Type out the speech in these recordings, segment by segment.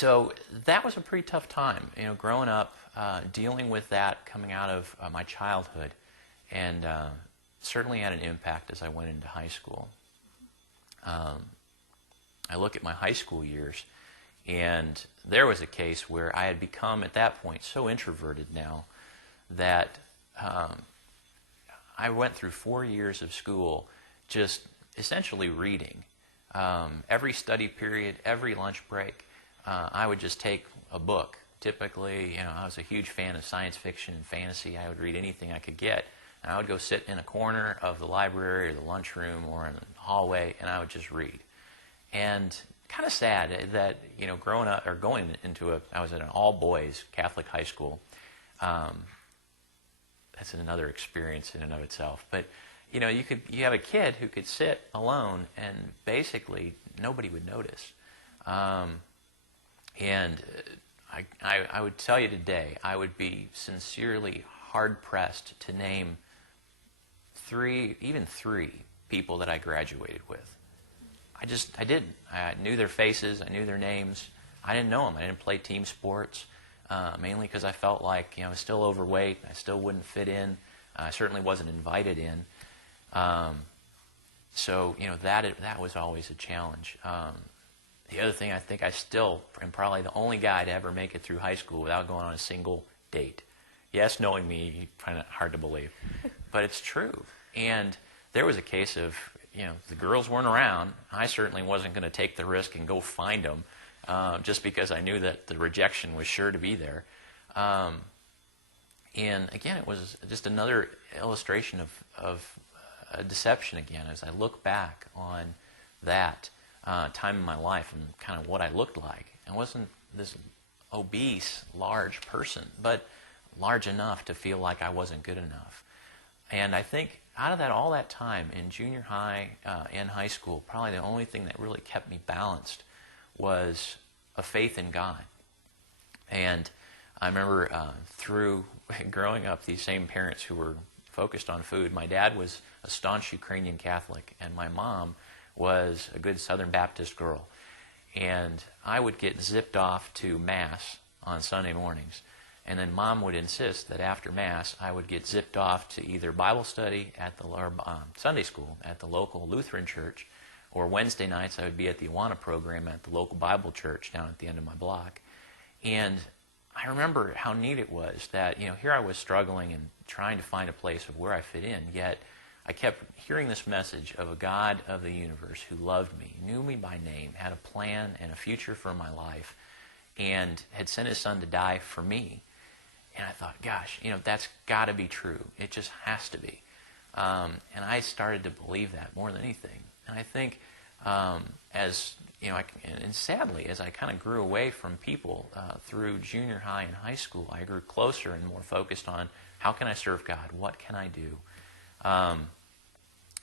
So that was a pretty tough time, growing up, dealing with that coming out of my childhood, and certainly had an impact as I went into high school. I look at my high school years, and there was a case where I had become, at that point, so introverted now that I went through 4 years of school just essentially reading. Every study period, every lunch break, I would just take a book. Typically, I was a huge fan of science fiction and fantasy. I would read anything I could get. And I would go sit in a corner of the library or the lunchroom or in the hallway, and I would just read. And kind of sad that, growing up, or going into I was at an all-boys Catholic high school. That's another experience in and of itself. But, you have a kid who could sit alone and basically nobody would notice. And I would tell you today, I would be sincerely hard-pressed to name even three people that I graduated with. I didn't. I knew their faces. I knew their names. I didn't know them. I didn't play team sports, mainly because I felt like I was still overweight. I still wouldn't fit in. I certainly wasn't invited in. So that was always a challenge. The other thing, I think I still am probably the only guy to ever make it through high school without going on a single date. Yes, knowing me, you find it hard to believe, but it's true. And there was a case of, the girls weren't around. I certainly wasn't going to take the risk and go find them just because I knew that the rejection was sure to be there. And again, it was just another illustration of a deception again as I look back on that time in my life and kind of what I looked like. I wasn't this obese, large person, but large enough to feel like I wasn't good enough. And I think out of all that time in junior high and high school, probably the only thing that really kept me balanced was a faith in God. And I remember through growing up, these same parents who were focused on food. My dad was a staunch Ukrainian Catholic, and my mom was a good Southern Baptist girl. And I would get zipped off to Mass on Sunday mornings. And then Mom would insist that after Mass, I would get zipped off to either Bible study or Sunday school at the local Lutheran church, or Wednesday nights I would be at the Awana program at the local Bible church down at the end of my block. And I remember how neat it was that, here I was struggling and trying to find a place of where I fit in, yet I kept hearing this message of a God of the universe who loved me, knew me by name, had a plan and a future for my life, and had sent His Son to die for me. And I thought, gosh, that's got to be true. It just has to be. And I started to believe that more than anything. And I think and sadly, as I kind of grew away from people through junior high and high school, I grew closer and more focused on how can I serve God? What can I do?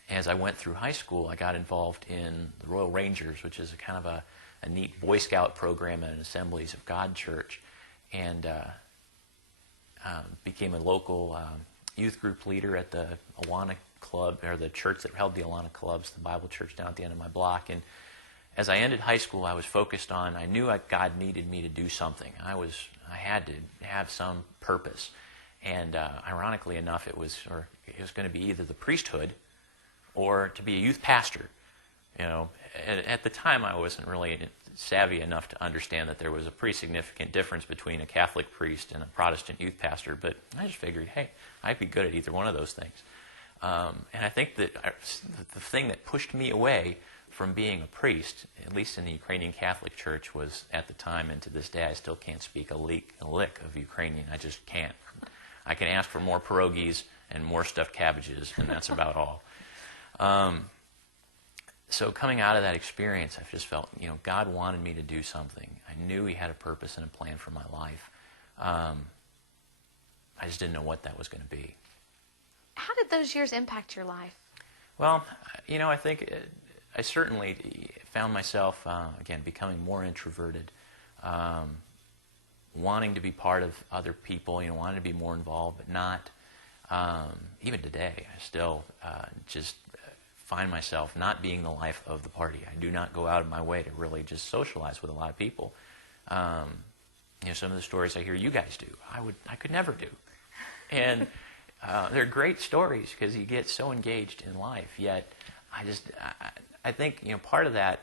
As I went through high school, I got involved in the Royal Rangers, which is a kind of a neat Boy Scout program at an Assemblies of God church, and became a local youth group leader at the Awana Club, or the church that held the Awana clubs, the Bible church down at the end of my block. And as I ended high school, I was focused on, I knew God needed me to do something. I had to have some purpose. And ironically enough, it was going to be either the priesthood or to be a youth pastor. At the time, I wasn't really savvy enough to understand that there was a pretty significant difference between a Catholic priest and a Protestant youth pastor, but I just figured, hey, I'd be good at either one of those things. And I think that the thing that pushed me away from being a priest, at least in the Ukrainian Catholic Church, was at the time, and to this day I still can't speak a lick of Ukrainian. I just can't. I can ask for more pierogies and more stuffed cabbages, and that's about all. So coming out of that experience, I just felt, God wanted me to do something. I knew He had a purpose and a plan for my life. I just didn't know what that was going to be. How did those years impact your life? Well, I think I certainly found myself, again, becoming more introverted, wanting to be part of other people, wanting to be more involved, but not. Even today, I still just find myself not being the life of the party. I do not go out of my way to really just socialize with a lot of people. Some of the stories I hear you guys do, I could never do. And they're great stories because you get so engaged in life. Yet, I think part of that,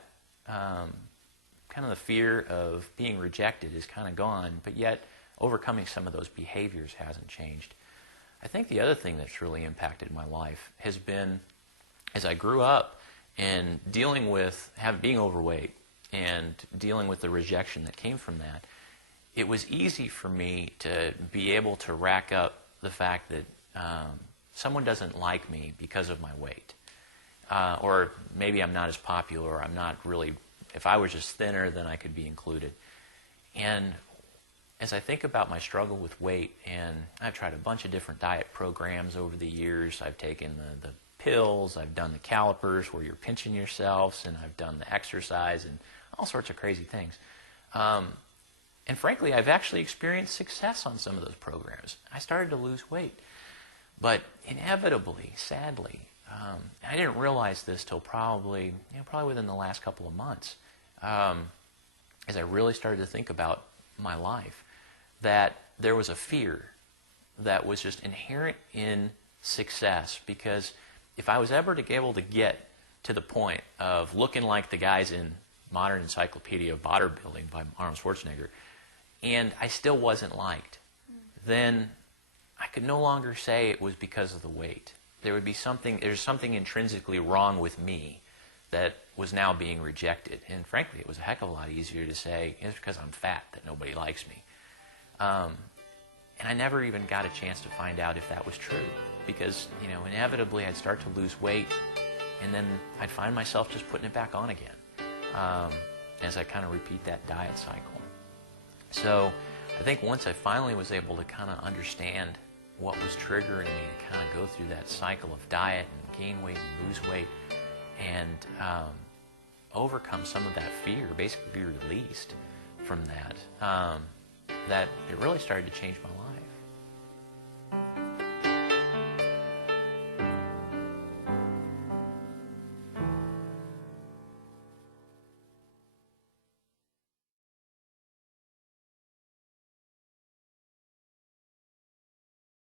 kind of the fear of being rejected is kind of gone. But yet, overcoming some of those behaviors hasn't changed. I think the other thing that's really impacted my life has been, as I grew up and dealing with being overweight and dealing with the rejection that came from that, it was easy for me to be able to rack up the fact that someone doesn't like me because of my weight. Or maybe I'm not as popular, or I'm not really, if I was just thinner, then I could be included. And as I think about my struggle with weight, and I've tried a bunch of different diet programs over the years. I've taken the pills, I've done the calipers where you're pinching yourselves, and I've done the exercise and all sorts of crazy things. And frankly, I've actually experienced success on some of those programs. I started to lose weight. But inevitably, sadly, I didn't realize this till probably within the last couple of months, as I really started to think about my life, that there was a fear that was just inherent in success. Because if I was ever to be able to get to the point of looking like the guys in Modern Encyclopedia of Bodybuilding by Arnold Schwarzenegger, and I still wasn't liked, then I could no longer say it was because of the weight. There's something intrinsically wrong with me that was now being rejected. And frankly, it was a heck of a lot easier to say, it's because I'm fat that nobody likes me. And I never even got a chance to find out if that was true. Because, inevitably I'd start to lose weight, and then I'd find myself just putting it back on again, as I kind of repeat that diet cycle. So I think once I finally was able to kind of understand what was triggering me to kind of go through that cycle of diet and gain weight and lose weight, and overcome some of that fear, basically be released from that, that it really started to change my